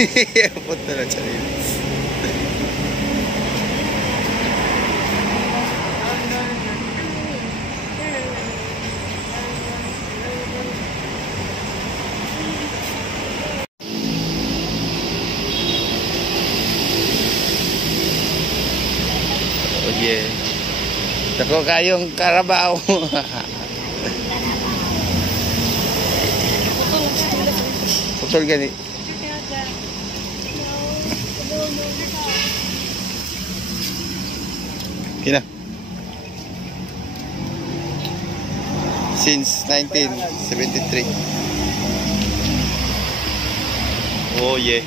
Punta na Charilis. Oh yeah. Tako kayong Carabao. Putol gani. Kina. Since 1973. Oh yeah.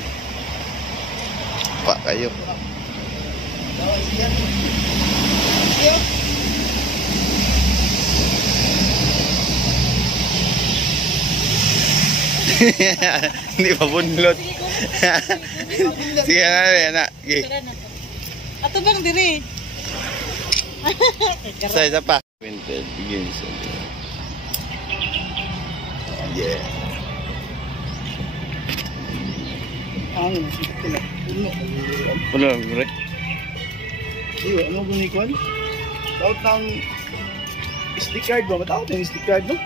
Pa kayo. Hindi pa bunlot. Sige na, anak. Ato bang diri? Isa pa. Winter begins. Yeah. Ang Puno, bro. ano bunyi kuan? Taot ng SD card ba? Mataot yung SD card no?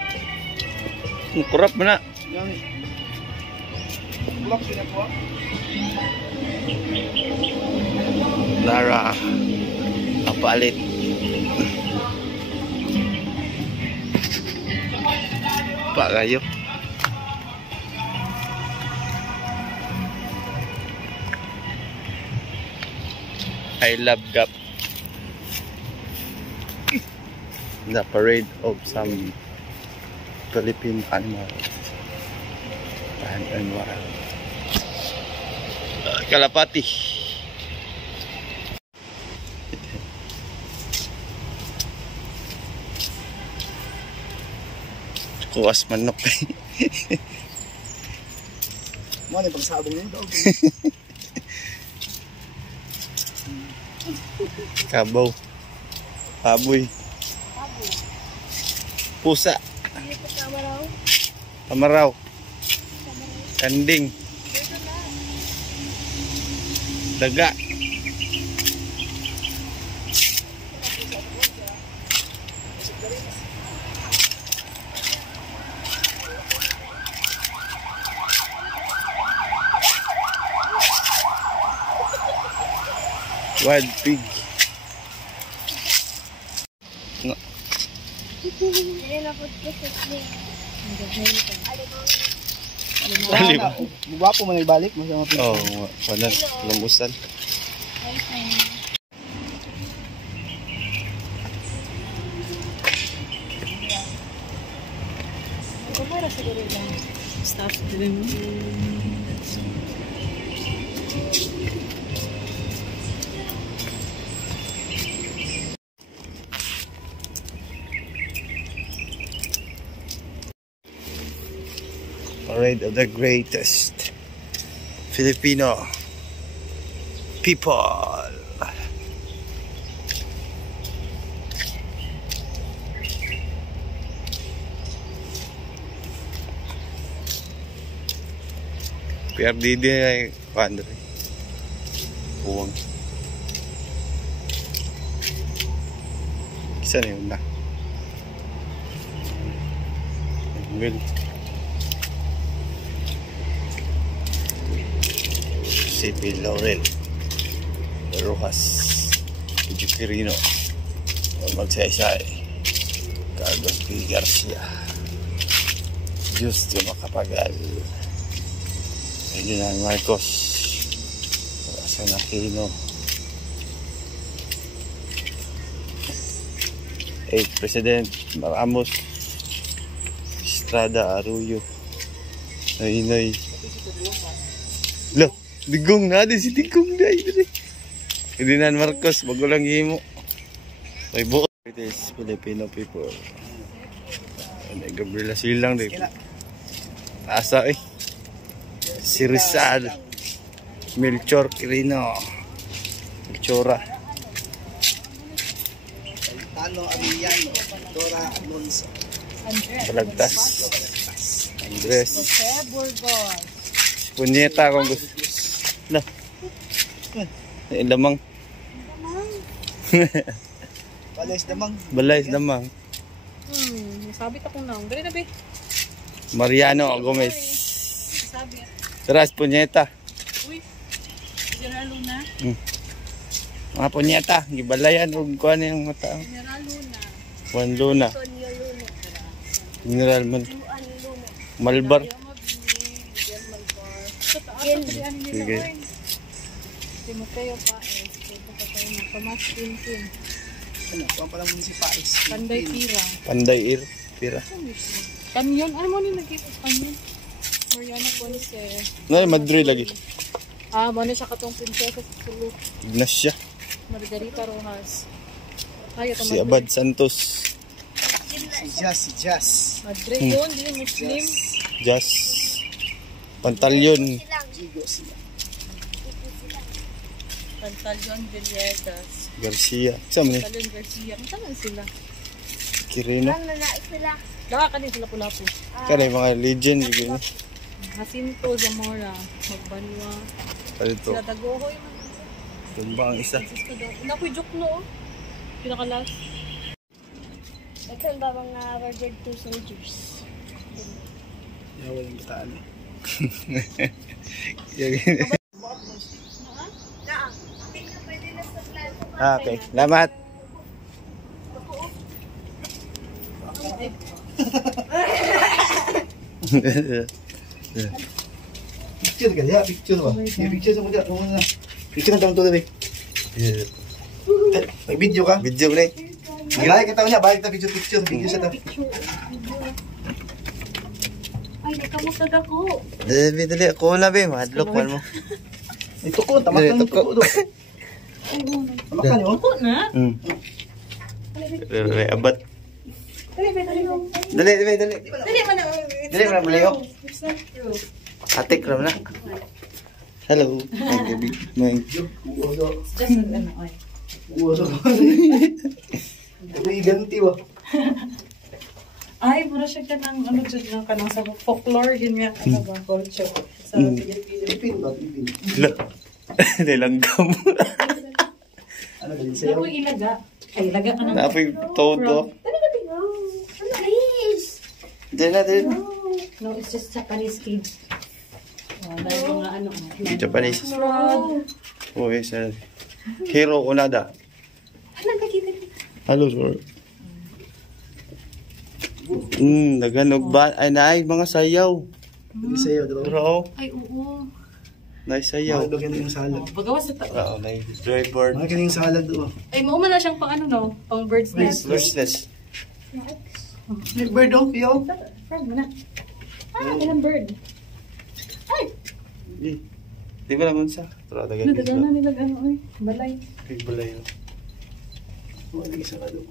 Kurap mo na. Yang block sila po. Lara. Kapalit. Pa kayo. I love Gap. The parade of some Philippine animals and wild. Kalapati. Kuwas manok. Mo ni pagsabong nito. Kabaw. Baboy. Pusa. Amaraw. Kanding. Daga. Wild pig. No. Alima. Gwapo man ibalik mo sa mga Oh, wala. Lambusan. Kumara siguro lang. Staff din mo. Parade of the greatest Filipino people. PRDD ay Andre. Puwang. Isa na yun na. Well. City Laurel Rojas Juquirino Magsaysay Carlos P. Garcia Justo Macapagal Ferdinand Marcos San Aquino 8th President Ramos Estrada Arroyo Noynoy Loh Digong na din si Digong na ito. Ferdinand Marcos, bago lang himo. May buo. It is Filipino people. May Gabriela Silang din. Asa eh. Si Rizal. Melchor Quirino. Melchora. Tano Arellano, Dora Alonso. Balagtas. Andres. Jose Burgos. Punyeta kung gusto. Lah. Ay, lamang. Balayas damang. Balay lamang. Nasabit ako na. Dali na, be. Mariano Gomez. Nasabi. Tras punyeta. Uy. General Luna. Mga punyeta, gibalayan og kuan yung mata. General Luna. Juan Luna. Sonia Luna. General man. Juan Luna. Malbar. Sige. Timoteo Paes. Ito pa tayo na. Tomas Quintin. Ano, kuha pa lang muna si Pais. Panday Tira. Panday Ir. Pira. Kanyon. Ano mo ni nag-iit? Kanyon. Mariana Ponce. Nay, Madrid lagi. Mano siya katong prinsesa sa Sulu. Ignacia. Margarita Rojas. Ay, ito Si Abad Santos. Si Jazz. Madrid yun, di Muslim. Jazz. Pantalyon. Jigo sila. Pantalyon Villegas. Garcia. Isa mo ni? Pantalyon Garcia. Matalan sila. Kirino. Laka ka din sila pula-po. Kaya mga legend. Yun. Jacinto Zamora. Magbanwa. Palito. Sila Dagohoy. Tumba ang isa. Nakoy joke no. Pinakalas. Ito ba mga World War II soldiers? Yawa yung bataan eh. Okay. Salamat. Picture ka diya, picture ba? Yung picture sa mga na. Picture na tawang tuloy. May video ka? Video na eh. Gilay ka tawang niya, balik ta picture video sa ta. Ay, nakamutag ako. Dali, ako na ba? Madlock man mo. Ito ko, tamak Dali, lang tuko. ito ko. Tamak ka niyo? Ako na. Dali, abat. Dali. Dili man na. Dali, man baliyo. Atik ram na. Hello. Ay, baby. May Uwo. Just ano ay. Uwo. Ito iganti ba? Ay, mura siya ka ng ano dyan nga kanang sa folklore yun nga ano ba culture sa Pilipinas. Pilipin ba? Pilipin. Lo. Nilanggam. Ano ba yun sa'yo? Ako ilaga. Ay, ilaga ka na. Napoy todo. Please! Dali na. No, it's just Japanese kids. Dahil mga ano. Japanese. Frog. Oh, yes. Hero Onada. Hello, sir. Naganog ba? Ay, naay, mga sayaw. Ano sa'yo? Bro, Ay, oo. naay sayaw. Mga ganun yung salad. Pagawa sa Oo, naay driver. Mga ganun yung salad doon. Ay, mauma na siyang pang ano no? Pang bird's nest. Versus. May bird oh, Pio. Frog mo na. Ilang bird. Ay! Di ba naman sa? Tara, dagan Nadagana nila ano ay. Balay. Big balay. Wala isa ka doon.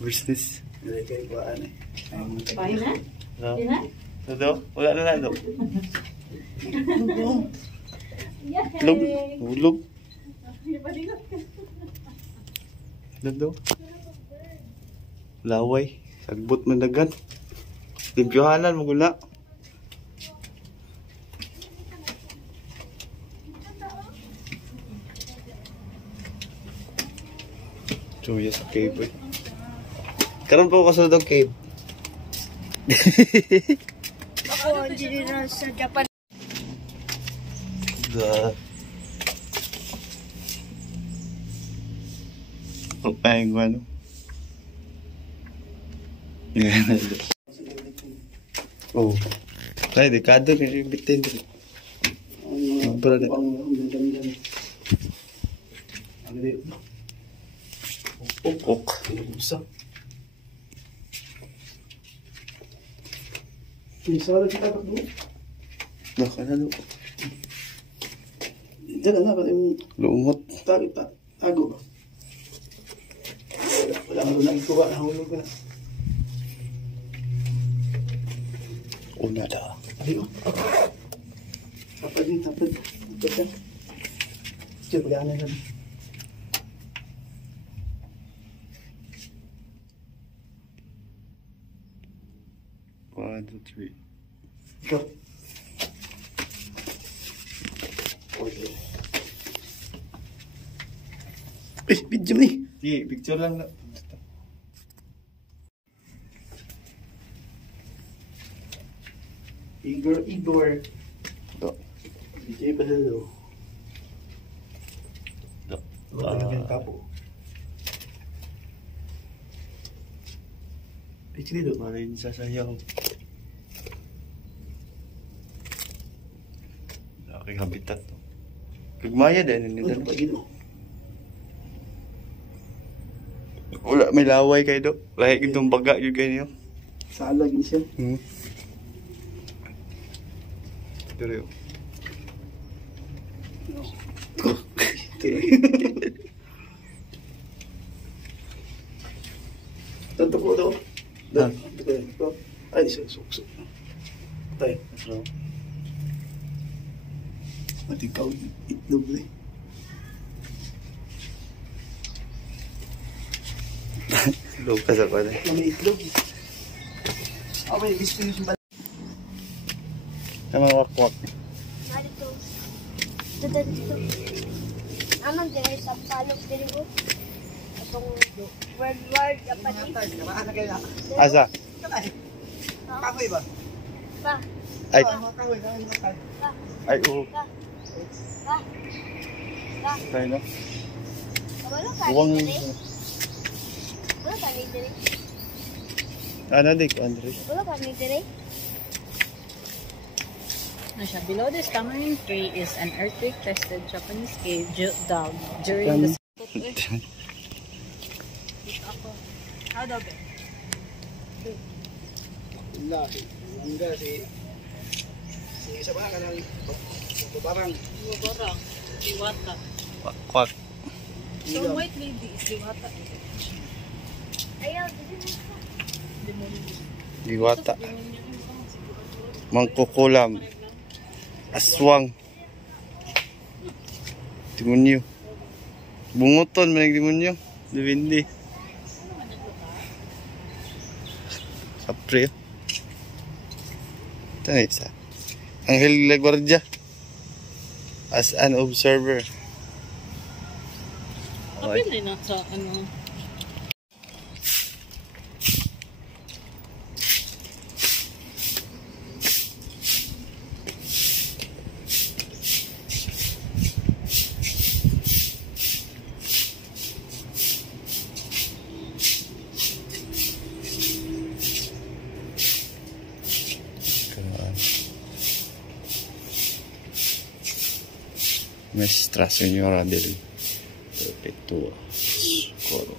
Versus. Hindi kayo kuhaan eh. Bahay na? No? Yun na? Nado? Wala na nado. Hulog. Hulog. Nado? Laway. Sagbot man dagan. Limpyohanan mo gula. Chuya sa cave eh. Karon po ako kasunod ang cave. Ako, hindi na sa Japan. Ay, ano? Oh. Ay, dekado na yung bitin. Sobra na. Ano ba yun? Ok. Usa. Yung salad kita pa doon. Baka na lo. Diyan na, pati yung Lumot. tago ba? Wala ka doon na ikuha, nahulog ko na. Una da. Ay, oh. Tapad yun, tapad. Tapad ka. Diyan, pag-aanay ka. 1, 2, 3. Ikaw. Video ni. Sige, picture lang na. Igor. Ito. DJ pa dalo. Ito. Ano yung tapo? Picture dito. Marin sasayaw. Aking habitat. Kagmaya din. Ano pa gino? Wala, may laway kayo do. Lahig itong baga yung ganyan. Sala gini siya. Pero Tanto po daw. Ah. Ay, suk. Tay. so, At ikaw, itlog eh. lukas ako na. May itlog. May gusto yung balik. Ang mga wakwak. Narito. Dito. Anong dire sa palok dire ko? Itong world Japanese. Asa? Kahoy ba? Pa. Ay, Kahoy. ay, oo. Pa. Tayo na. Wala ka Buwang, dire. Wala ka dire. ano dik, Andre? Wala ka dire. Below this tamarind tree is an earthquake-tested Japanese cave dug during the... How daw ba? Wala. Hangga si isa ba ka ng barang. Borang, Diwata. Wakwak. So white lady is Diwata. Ayaw, dito. Diwata. Mangkukulam. Aswang. Demonyo. Bunguton man ang demonyo. Depende. Sapre. Ito na isa. Anghel La Guardia. As an observer. Okay. Kapil na sa ano. Nuestra Señora del Perpetuo Socorro.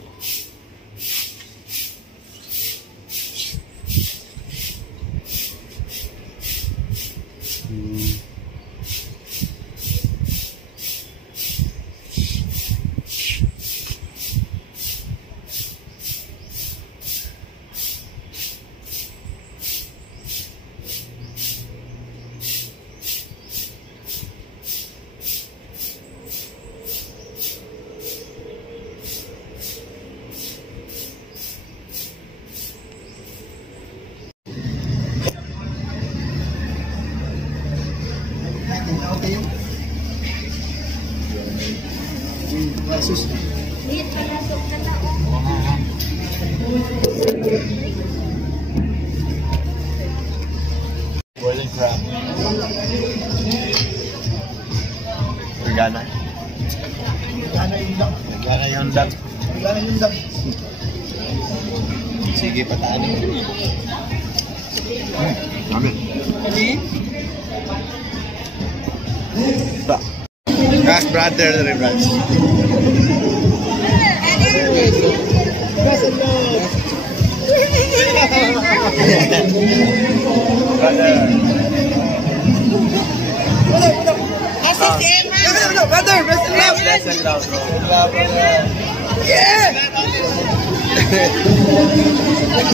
Versus. Dito pala sa tao. Boiling crab. Organa. Organa yung dag. Sige, pataan. Amen. Gas brother na rin, Brad. Brother, best in love. Best in love, bro. Yeah!